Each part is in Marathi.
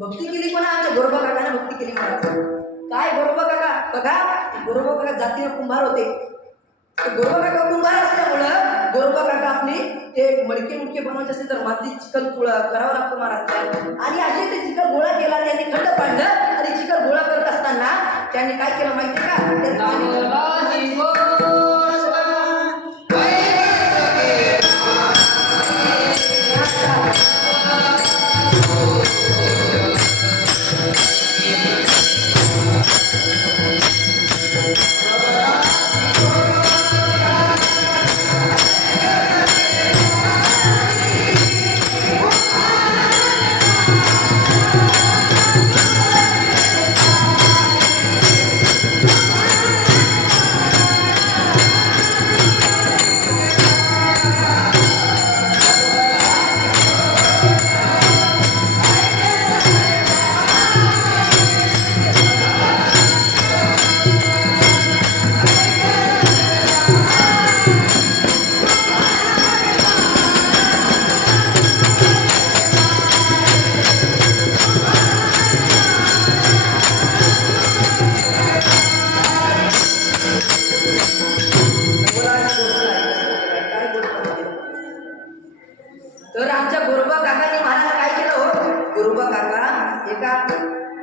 भक्ती केली कोणा? आमच्या गोरोबा काकाने भक्ती केली महाराज काय गोरोबा काका? बघा गोरोबा काका जातीय कुंभार होते. गोरोबा काका कुंभार असल्यामुळं गोरोबा काका आपली ते मडके मुडके बनवायचे असेल तर माती चिखल गोळा करावं लागतो महाराज. आणि असे ते चिखल गोळा केला त्यांनी खंड पाडलं आणि चिखल गोळा करत असताना त्यांनी काय केलं माहिती का?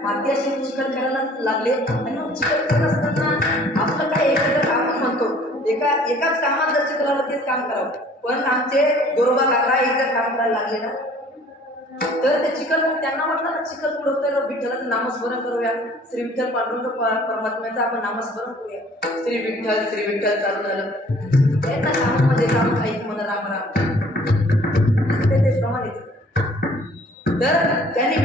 भारतीय असे चिकट करायला लागले आणि मग चिकट करत असताना आपलं काय एखादं आपण म्हणतो एका एकाच कामात जर चिकन तेच काम करावं. पण आमचे गोरोबा काका एकदा काम करायला लागले ना तर ते चिखल त्यांना म्हटलं ना चिकन पुढं विठ्ठलाचं नामस्मरण करूया. श्री विठ्ठल पांडुरंग परमात्म्याचं आपण नामस्मरण करूया. श्री विठ्ठल श्री विठ्ठल चालू झालं. त्यांना कामामध्ये काम ऐक मन राम राम. ते तर त्यांनी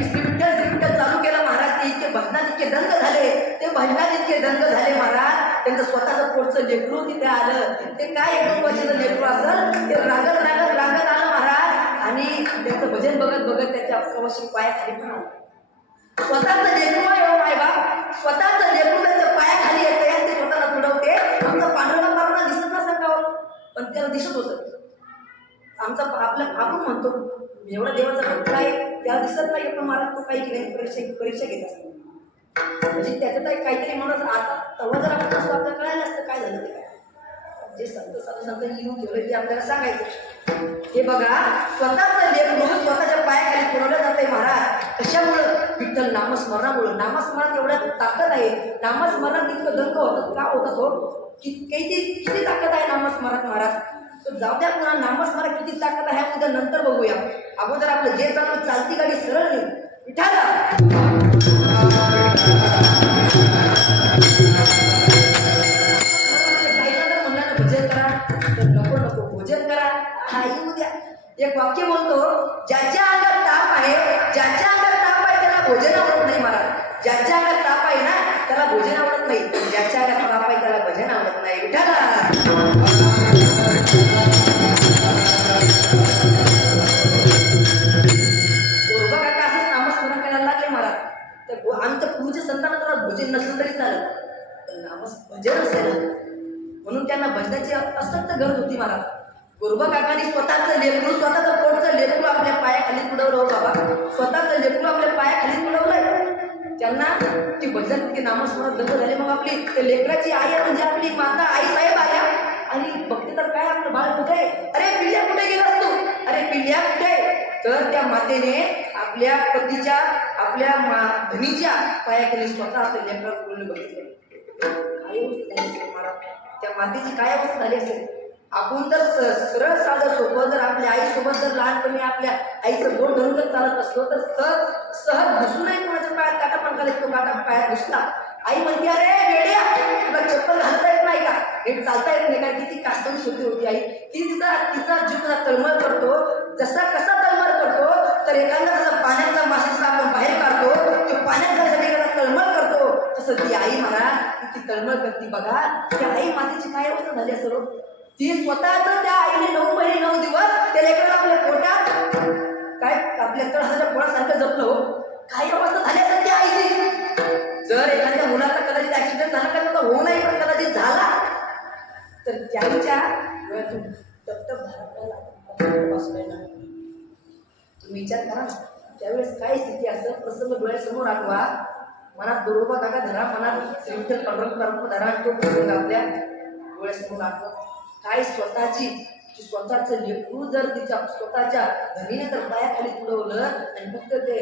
दंग झाले. ते भजनात इतके दंग झाले महाराज. त्यांचं स्वतःचं पोटचं लेकरू तिथे आलं. ते काय एक वर्षाचं लेकरू असेल? ते रागत रागत रागत आलं महाराज. आणि त्यांचं भजन बघत बघत त्याच्या प्रवाशी पायाखाली पण आलं. स्वतःचं लेकरू आहे हो माय बाप स्वतःचं लेकरू त्यांच्या पायाखाली येते ते स्वतःला पुढवते आमचा पांढरा पारणा दिसत नसा का हो. पण त्याला दिसत होतं. आमचा आपला आपण म्हणतो एवढा देवाचा भक्त आहे त्याला दिसत नाही पण मला तो काही परीक्षा परीक्षा घेत असतो म्हणजे त्याचं एक काहीतरी म्हणून आता तेव्हा जर आपण असतो आपल्याला कळायला असतं काय झालं ते. काय जे संत साधू संत लिहून ठेवलं ते आपल्याला सांगायचं. हे बघा स्वतःचं म्हणून स्वतःच्या पायाखाली पुरवलं जाते महाराज. कशामुळं? विठ्ठल नामस्मरणामुळं. नामस्मरणात एवढ्या ताकद आहे. नामस्मरणात इतकं दंग होतात का होतात हो किती किती ताकद आहे नामस्मरणात महाराज? तर जाऊ द्या पुन्हा नामस्मरण किती ताकद आहे उद्या नंतर बघूया. अगोदर आपलं जे चालू चालती गाडी सरळ नाही विठाला एक वाक्य बोलतो ज्याच्या अंगात ताप आहे ज्याच्या अंगात ताप आहे त्याला भोजन आवडत नाही महाराज. ज्याच्या अंगात ताप आहे ना त्याला भोजन आवडत नाही. ज्याच्या अंगात ताप आहे त्याला भजन आवडत नाही. विठाला गोरोबा काका असंच नामस्मरण करायला लागले मला तर आमचं आमच्या पूर्वच्या संतांना त्याला भोजन नसलं तरी चालेल. पण नामस भजन असेल. ना, म्हणून त्यांना भजनाची अत्यंत गरज होती मला काकांनी स्वतःचं लेकरू स्वतःचं पोटचं लेकरू आपल्या पायाखाली बुडवलं हो बाबा. स्वतःचं लेकरू आपल्या पायाखाली बुडवलंय. त्यांना ती भजन ती नामस्मरण लग्न झाले मग आपली ते लेकराची आई आहे म्हणजे आपली माता आई साहेब आल्या. आणि बघते तर काय आपलं बाळ कुठे आहे? अरे पिल्ल्या कुठे गेलास तू? अरे पिल्ल्या कुठे आहे? तर त्या मातेने आपल्या पतीच्या आपल्या मा धनीच्या पायाखाली स्वतः आपल्या लेकराला पूर्ण बघितले. काय होती त्या मातेची काय अवस्था झाली असेल? आपण जर सरळ साधं सोबत जर आपल्या आईसोबत जर लहानपणी आपल्या आईचं बोट धरून जर चालत असलो तर सहज सहज घुसू नये कोणाच्या पायात काटा पण घालत तो काटा पायात घुसला. आई म्हणते अरे वेड्या तुला चप्पल घालता येत नाही का? हे चालता येत नाही का किती कास्तवी सुद्धी होती आई. ती तिचा तिचा जीव तळमळ करतो. जसा कसा तळमळ करतो तर एखादा जसा पाण्यातला माशाचा आपण बाहेर काढतो तो पाण्यात जाण्यासाठी एखादा तळमळ करतो. तसं ती आई म्हणा ती ती तळमळ करते बघा. ती आई मातीची काय अवस्था झाली सर्व ती ती स्वतःच त्या आईने नऊ महिने नऊ दिवस त्या लेकराला आपल्या पोटात काय आपल्या तळहाच्या पोळासारखं जपलं हो. काही काय अवस्था झाली असेल त्या आईची. जर एखाद्या मुलाचा कदाचित ऍक्सिडेंट झाला का त्याचा होऊ नाही पण कदाचित झाला तर त्यांच्या डोळ्यातून टपटप धारा तुम्ही विचार करा. त्यावेळेस काय स्थिती असं प्रसंग डोळ्यासमोर आठवा. मनात बरोबर काका धरा मनात विठ्ठल पंढरपूर धरा तो प्रसंग आपल्या डोळ्यासमोर आठवा. काय स्वतःची स्वतःच लेकरू जर तिच्या स्वतःच्या घरीने जर पायाखाली तुडवलं आणि फक्त ते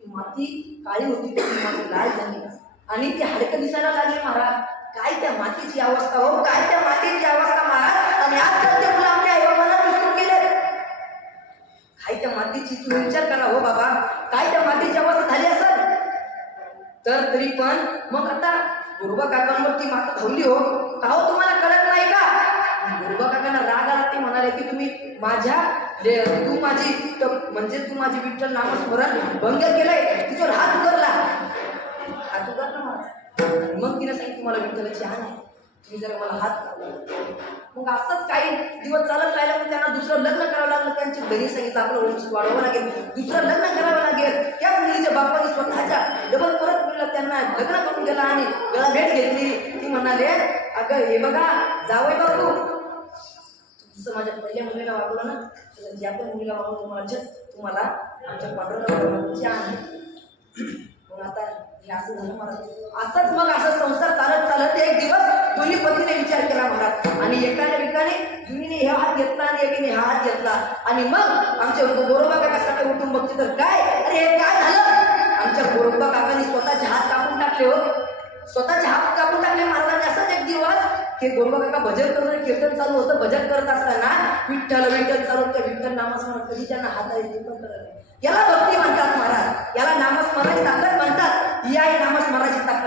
ती माती काळी होती ती माती लाल झाली. आणि ती हडकं दिसायला लागली महाराज. काय त्या मातीची अवस्था हो? काय त्या मातीची अवस्था महाराज? आणि आज ते मुलं आपल्या आईबाबांना विसरून गेले. काय त्या मातीची तुम्ही विचार करा हो बाबा. काय त्या मातीची अवस्था झाली असेल? तर तरी पण मग आता गुरुबा काकांवर ती माता धावली हो. का हो तुम्हाला कळत नाही का? काकांना राग आला ते म्हणाले की तुम्ही माझ्या तू माझी म्हणजे तू माझी विठ्ठल नामस्मरण भंग केलंय तिच्यावर हात उघडला हात उघडला मग तिने सांगितलं तुम्हाला विठ्ठलाची हान आहे. तुम्ही जरा मला हात मग असंच काही दिवस चालत राहिलं मग त्यांना दुसरं लग्न करावं लागलं. त्यांची बहिणी सांगितलं आपलं वंश वाढवावं लागेल. दुसरं लग्न करावं लागेल. त्या मुलीच्या बापाने स्वतःच्या डबल परत मुलीला त्यांना लग्न करून दिलं आणि गळा भेट घेतली. ती म्हणाले अगं हे बघा जावई बाबू जसं माझ्या पहिल्या मुलीला वागवलं ना तसं ज्या पण मुलीला वागवलं तुम्हाला तुम्हाला आमच्या पाठवण्याची आहे आता हे असं झालं मला. असंच मग असं संसार चालत चालत एक दिवस दोन्ही पत्नीने विचार केला महाराज आणि एकाने विकाने जुनीने हे हात घेतला आणि एकीने हा हात घेतला. आणि मग आमच्या गोरोबा काका सकाळी उठून बघते तर काय? अरे हे काय झालं? आमच्या गोरोबा काकाने स्वतःचे हात कापून टाकले हो. स्वतःचे हात कापून टाकले महाराजांनी असंच एक दिवस ते गोरोबा काका भजन करणं कीर्तन चालू होतं. भजन करत असताना विठ्ठल विठ्ठल चालू होतं. विठ्ठल नामस्मरण कधी त्यांना हात आहे पण करत नाही. याला भक्ती म्हणतात महाराज. याला नामस्मरणाची ताकद म्हणतात या नामस्मरणाची ताकद